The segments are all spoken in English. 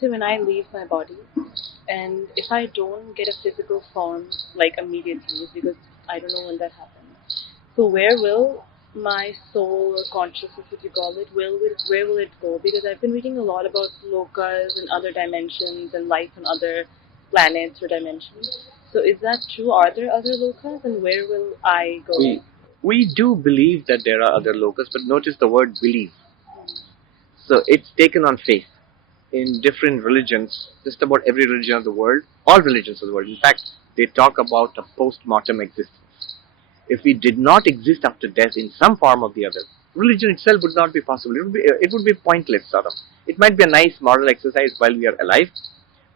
say when I leave my body, and if I don't get a physical form like immediately, because I don't know when that happens. So where will my soul or consciousness, if you call it, where will it go? Because I've been reading a lot about Lokas and other dimensions and life on other planets or dimensions. So is that true? Are there other Lokas, and where will I go? We do believe that there are other Lokas, but notice the word believe. So it's taken on faith. In different religions, just about every religion of the world, all religions of the world, in fact, they talk about a post-mortem existence. If we did not exist after death in some form or the other, religion itself would not be possible. It would be pointless, sort of. It might be a nice moral exercise while we are alive,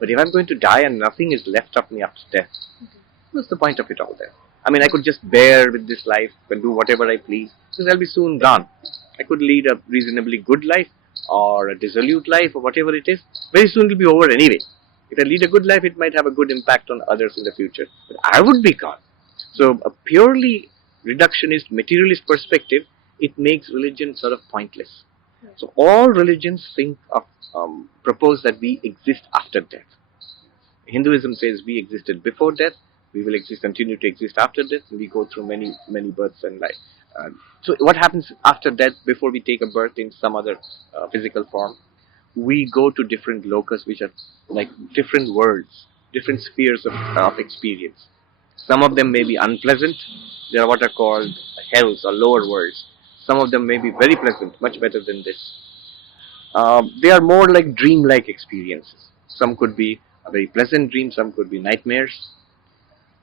but if I'm going to die and nothing is left of me after death, what's the point of it all then? I mean, I could just bear with this life and do whatever I please, because I'll be soon gone. I could lead a reasonably good life, or a dissolute life, or whatever it is. Very soon it will be over anyway. If I lead a good life, it might have a good impact on others in the future. But I would be gone. So a purely reductionist, materialist perspective, it makes religion sort of pointless. So all religions think of, propose that we exist after death. Hinduism says we existed before death, we will continue to exist after death, and we go through many births and life. So what happens after death, before we take a birth in some other physical form? We go to different lokas, which are like different worlds, different spheres of experience. Some of them may be unpleasant. They are what are called hells or lower worlds. Some of them may be very pleasant, much better than this. They are more like dream-like experiences. Some could be a very pleasant dream, some could be nightmares.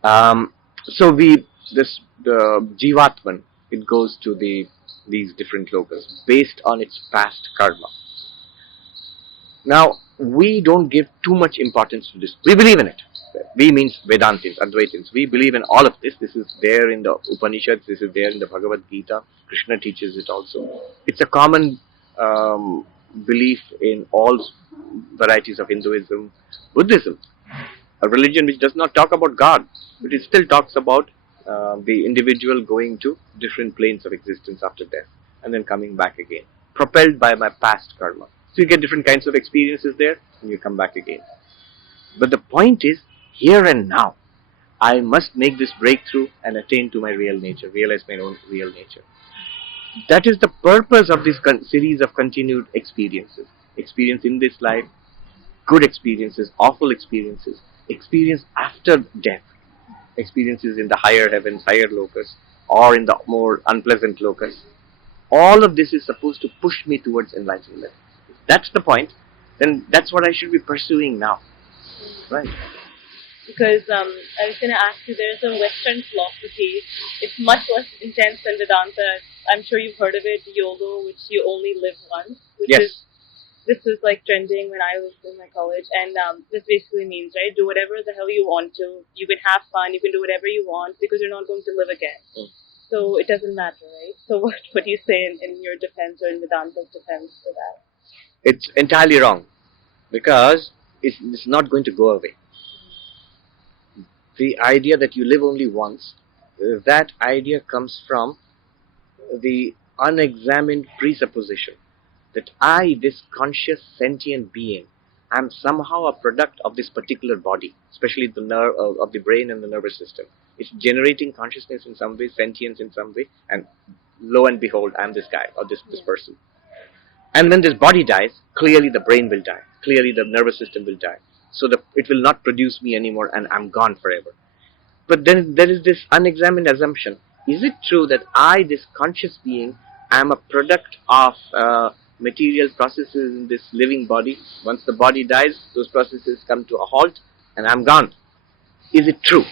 So the Jivatman, it goes to these different lokas based on its past karma. Now, we don't give too much importance to this. We believe in it. We means Vedantis, Advaitins. We believe in all of this. This is there in the Upanishads. This is there in the Bhagavad Gita. Krishna teaches it also. It's a common belief in all varieties of Hinduism, Buddhism. A religion which does not talk about God, but it still talks about the individual going to different planes of existence after death and then coming back again, propelled by my past karma. So you get different kinds of experiences there and you come back again. But the point is, here and now, I must make this breakthrough and attain to my real nature, realize my own real nature. That is the purpose of this series of continued experiences. Experience in this life, good experiences, awful experiences, experience after death, experiences in the higher heavens, higher lokas, or in the more unpleasant lokas. All of this is supposed to push me towards enlightenment. If that's the point, then that's what I should be pursuing now. Right. Because I was going to ask you, there's a Western philosophy. It's much less intense than Vedanta. I'm sure you've heard of it, YOLO, which you only live once. This was like trending when I was in my college, and this basically means, right, do whatever the hell you want to. You can have fun, you can do whatever you want, because you're not going to live again. So it doesn't matter, right? So what do you say in your defense or in Vedanta's defense for that? It's entirely wrong, because it's not going to go away. The idea that you live only once, that idea comes from the unexamined presupposition that I, this conscious sentient being, am somehow a product of this particular body, especially the nerve of the brain and the nervous system. It's generating consciousness in some way, sentience in some way, and lo and behold, I'm this guy or this person. And when this body dies, clearly the brain will die, clearly the nervous system will die. So it will not produce me anymore and I'm gone forever. But then there is this unexamined assumption. Is it true that I, this conscious being, am a product of material processes in this living body? Once the body dies, those processes come to a halt and I'm gone. Is it true?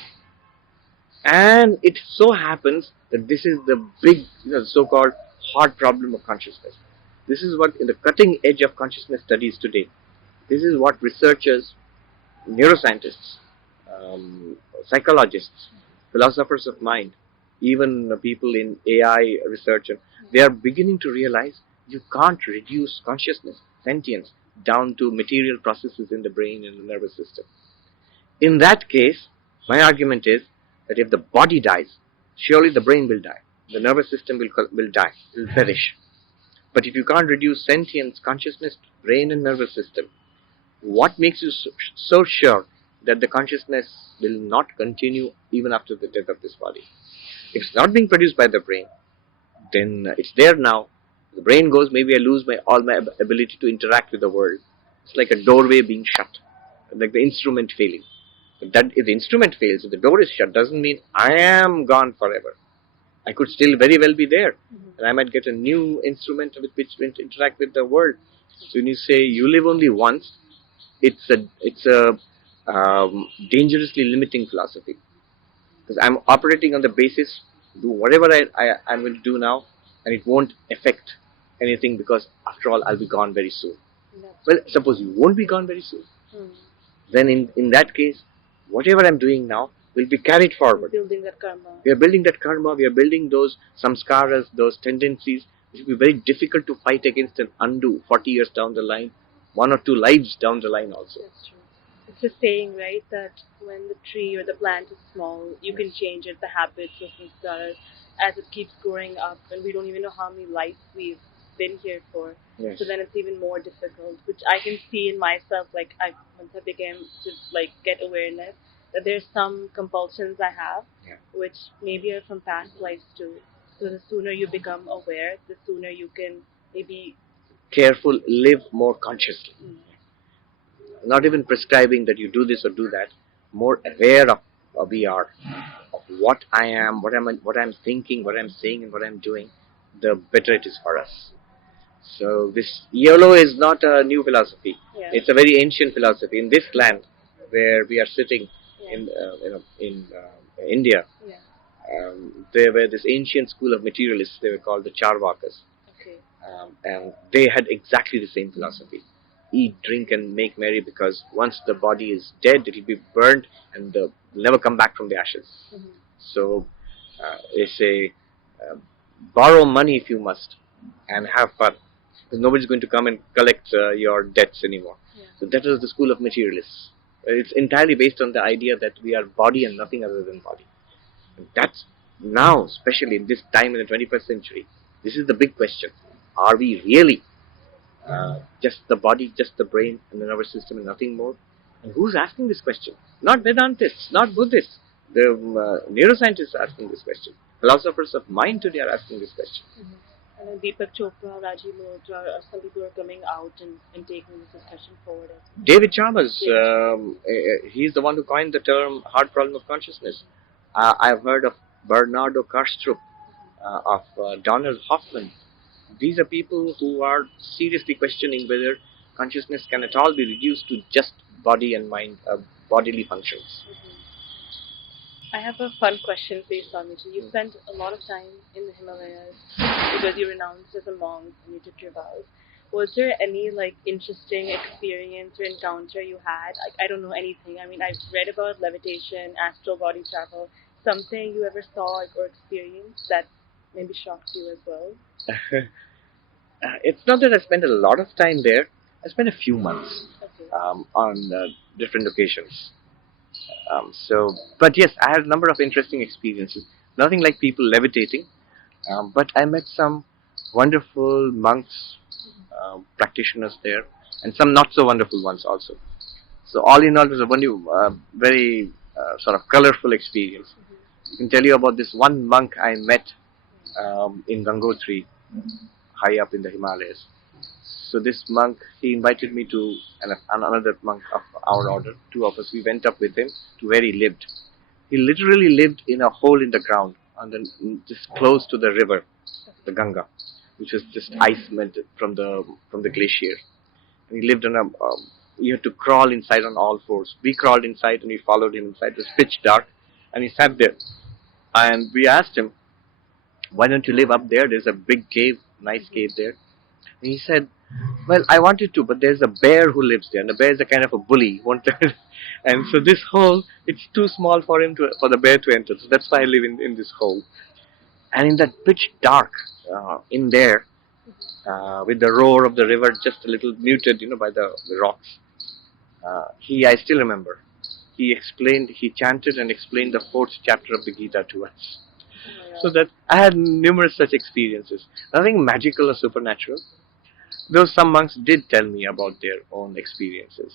And it so happens that this is the big, so-called hard problem of consciousness. This is what, in the cutting edge of consciousness studies today, this is what researchers, neuroscientists, psychologists, philosophers of mind, even people in AI research, they are beginning to realize you can't reduce consciousness, sentience, down to material processes in the brain and the nervous system. In that case, my argument is that if the body dies, surely the brain will die, the nervous system will die, will perish. But if you can't reduce sentience, consciousness, brain and nervous system, What makes you so sure that the consciousness will not continue even after the death of this body? If it's not being produced by the brain, then it's there now. The brain goes, maybe I lose all my ability to interact with the world. It's like a doorway being shut, like the instrument failing. But that if the instrument fails, if the door is shut, doesn't mean I am gone forever. I could still very well be there, and I might get a new instrument with which to interact with the world. So when you say you live only once, it's a dangerously limiting philosophy, because I'm operating on the basis do whatever I'm going to do now, and it won't affect anything, because after all I'll be gone very soon. Well, suppose you won't be gone very soon, then in that case, whatever I'm doing now will be carried forward. Building that karma. We are building that karma, we are building those samskaras, those tendencies, which will be very difficult to fight against and undo 40 years down the line, 1 or 2 lives down the line also. That's true. It's a saying, right, that when the tree or the plant is small, you can change it, the habits of samskaras, as it keeps growing up, and we don't even know how many lives we've been here for. Yes. So then it's even more difficult, which I can see in myself, like once I began to like get awareness, that there's some compulsions I have, which maybe are from past lives too. So the sooner you become aware, the sooner you can maybe Careful, live more consciously. Not even prescribing that you do this or do that, more aware of we are, of what I am, what I'm thinking, what I'm saying, and what I'm doing, the better it is for us. So this YOLO is not a new philosophy. Yeah. It's a very ancient philosophy. In this land where we are sitting, in India, there were this ancient school of materialists. They were called the Charvakas, and they had exactly the same philosophy: eat, drink, and make merry, because once the body is dead, it will be burnt and will never come back from the ashes. So they say, borrow money if you must, and have fun, because nobody's going to come and collect your debts anymore. So that was the school of materialists. It's entirely based on the idea that we are body and nothing other than body. And that's now, especially in this time in the 21st century, this is the big question. Are we really just the body, just the brain and the nervous system and nothing more? And who's asking this question? Not Vedantists, not Buddhists. The neuroscientists are asking this question. Philosophers of mind today are asking this question. And Deepak Chopra, Rajiv Malhotra, some people are coming out and taking this discussion forward. David Chalmers, he's the one who coined the term hard problem of consciousness. I've heard of Bernardo Kastrup, of Donald Hoffman. These are people who are seriously questioning whether consciousness can at all be reduced to just body and mind, bodily functions. I have a fun question for you, Swami Ji. You spent a lot of time in the Himalayas because you renounced as a monk and you took your vows. Was there any interesting experience or encounter you had? I don't know anything. I mean, I've read about levitation, astral body travel. Something you ever saw or experienced that maybe shocked you as well? It's not that I spent a lot of time there. I spent a few months on different occasions. But yes, I had a number of interesting experiences. Nothing like people levitating, but I met some wonderful monks, practitioners there, and some not so wonderful ones also. So all in all, it was a very sort of colorful experience. I can tell you about this one monk I met in Gangotri, high up in the Himalayas. So this monk, he invited me to another monk of our order. 2 of us, we went up with him to where he lived. He literally lived in a hole in the ground, just close to the river, the Ganga, which was just ice melted from the glacier. And he lived on you had to crawl inside on all fours. We crawled inside and we followed him inside. It was pitch dark, and he sat there. And we asked him, "Why don't you live up there? There's a big cave, nice cave there." And he said, "Well, I wanted to, but there's a bear who lives there, and the bear is a kind of a bully. And so this hole, it's too small for the bear to enter. So that's why I live in this hole." And in that pitch dark, in there, with the roar of the river just a little muted, by the rocks, I still remember, he chanted and explained the 4th chapter of the Gita to us. So that I had numerous such experiences. Nothing magical or supernatural, though some monks did tell me about their own experiences.